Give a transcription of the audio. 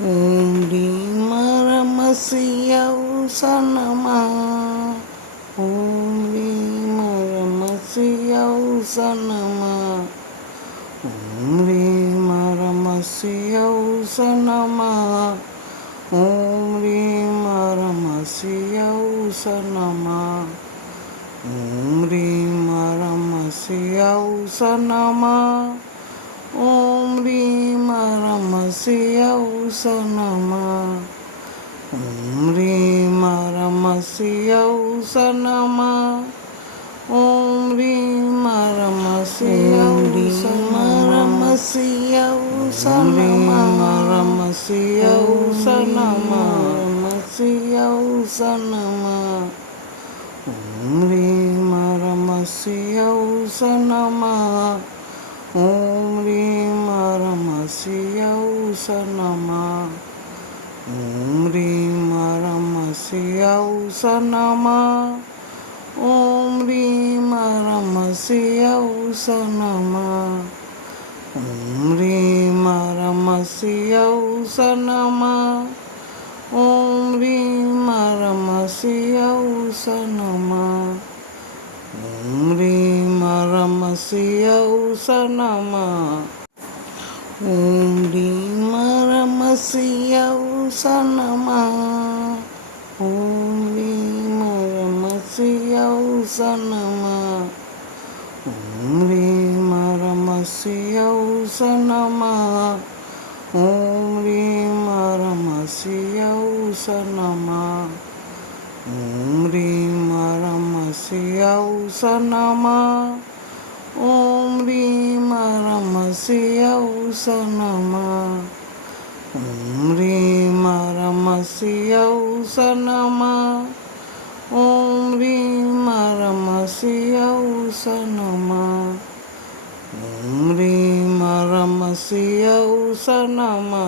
ఓం భీమరమసియ ఉసనమా. ఓం భీమరమసియ ఉసనమా. ఓం భీమరమసియ ఉసనమా. ఓం భీమరమసియ ఉసనమా. ఓం భీమరమసియ ఉసనమా. ఓం భీమరమసియ ఉసనమా. ఓం భీమరమసియ ఉసనమా. ఓం భీమరమసియ ఉసనమరమసియ ఉసనమా. రమసియ ఉసనమా. రమసియ ఉసనమా. ఓం భీమరమసియ ఉసనమా. ఓం భీమరమసియ ఉసనమా. ఓం భీమరమసియ ఉసనమా. ఓం భీమరమసియ ఉసనమా. ఓం భీమరమసియ ఉసనమా. ఓం భీమరమసియ ఉసనమా. ఓం భీమరమసియ ఉసనమా. ఓం భీమరమసియ ఉసనమా. ఓం భీమరమసియ ఉసనమా. ఓం భీమరమసియ ఉసనమా. ఓం భీమరమసియ ఉసనమా. ఓం భీమరమసియ ఉసనమా. ఓం భీమరమసియ ఉసనమా. ఓం భీమరమసియ ఉసనమా. ఓం భీమరమసియ ఉసనమా. ఓం భీమరమసియ ఉసనమా.